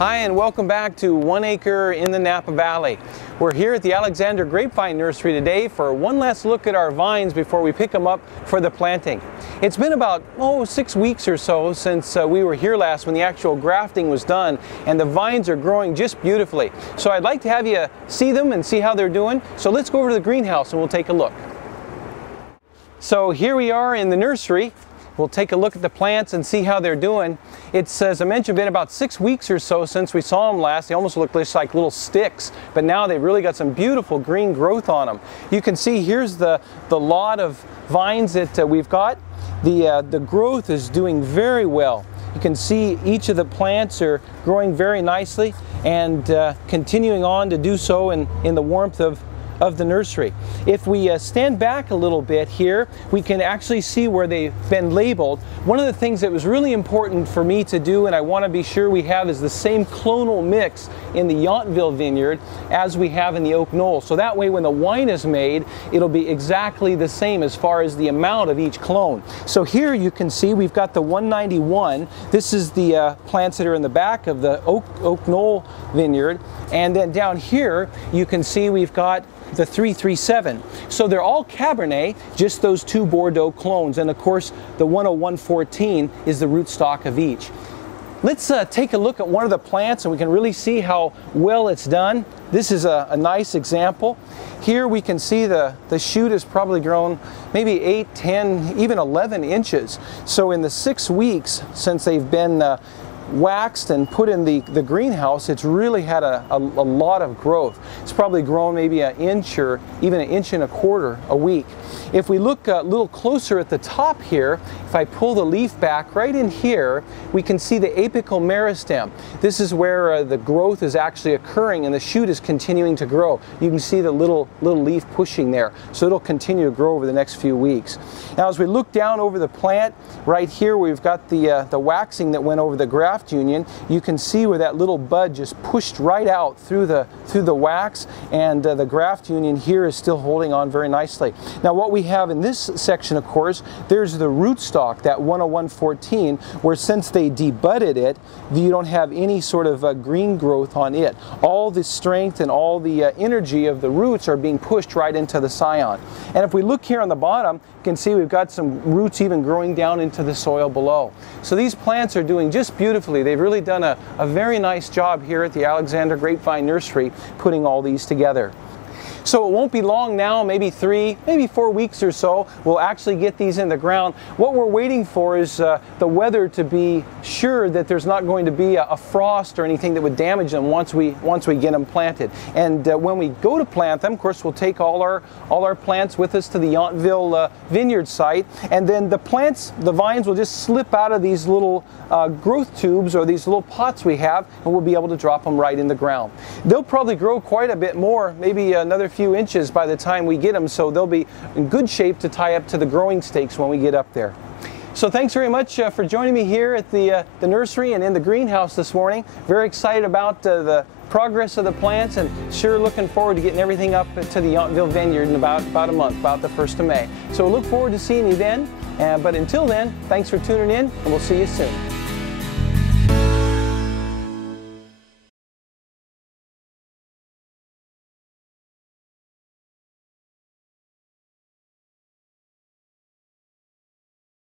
Hi, and welcome back to One Acre in the Napa Valley. We're here at the Alexander Grapevine Nursery today for one last look at our vines before we pick them up for the planting. It's been about 6 weeks or so since we were here last when the actual grafting was done, and the vines are growing just beautifully. So I'd like to have you see them and see how they're doing. So let's go over to the greenhouse and we'll take a look. So here we are in the nursery. We'll take a look at the plants and see how they're doing. It's, as I mentioned, been about 6 weeks or so since we saw them last. They almost look just like little sticks, but now they've really got some beautiful green growth on them. You can see here's the lot of vines that we've got. The growth is doing very well. You can see each of the plants are growing very nicely and continuing on to do so in the warmth of the nursery. If we stand back a little bit here, we can actually see where they've been labeled. One of the things that was really important for me to do, and I want to be sure we have, is the same clonal mix in the Yountville vineyard as we have in the Oak Knoll. So that way when the wine is made, it'll be exactly the same as far as the amount of each clone. So here you can see we've got the 191. This is the plants that are in the back of the Oak Knoll vineyard. And then down here you can see we've got the 337. So they're all Cabernet, just those two Bordeaux clones. And of course, the 10114 is the rootstock of each. Let's take a look at one of the plants and we can really see how well it's done. This is a nice example. Here we can see the shoot has probably grown maybe 8, 10, even 11 inches. So in the 6 weeks since they've been waxed and put in the greenhouse, it's really had a lot of growth. It's probably grown maybe an inch or even 1.25 inches a week. If we look a little closer at the top here, if I pull the leaf back right in here, we can see the apical meristem. This is where the growth is actually occurring and the shoot is continuing to grow. You can see the little leaf pushing there. So it'll continue to grow over the next few weeks. Now as we look down over the plant, right here we've got the waxing that went over the graft union. You can see where that little bud just pushed right out through the wax, and the graft union here is still holding on very nicely. Now what we have in this section, of course, there's the rootstock, that 10114, where since they debudded it, you don't have any sort of green growth on it. All the strength and all the energy of the roots are being pushed right into the scion. And if we look here on the bottom, you can see we've got some roots even growing down into the soil below. So these plants are doing just beautifully. They've really done a very nice job here at the Alexander Grapevine Nursery putting all these together. So it won't be long now, maybe 3, maybe 4 weeks or so, we'll actually get these in the ground. What we're waiting for is the weather to be sure that there's not going to be a frost or anything that would damage them once we get them planted. And when we go to plant them, of course, we'll take all our plants with us to the Yountville vineyard site, and then the vines will just slip out of these little growth tubes or these little pots we have, and we'll be able to drop them right in the ground. They'll probably grow quite a bit more, maybe another few inches by the time we get them, so they'll be in good shape to tie up to the growing stakes when we get up there. So thanks very much for joining me here at the nursery and in the greenhouse this morning. Very excited about the progress of the plants, and sure looking forward to getting everything up to the Yountville vineyard in about a month, about the 1st of May. So we'll look forward to seeing you then, but until then, thanks for tuning in, and we'll see you soon.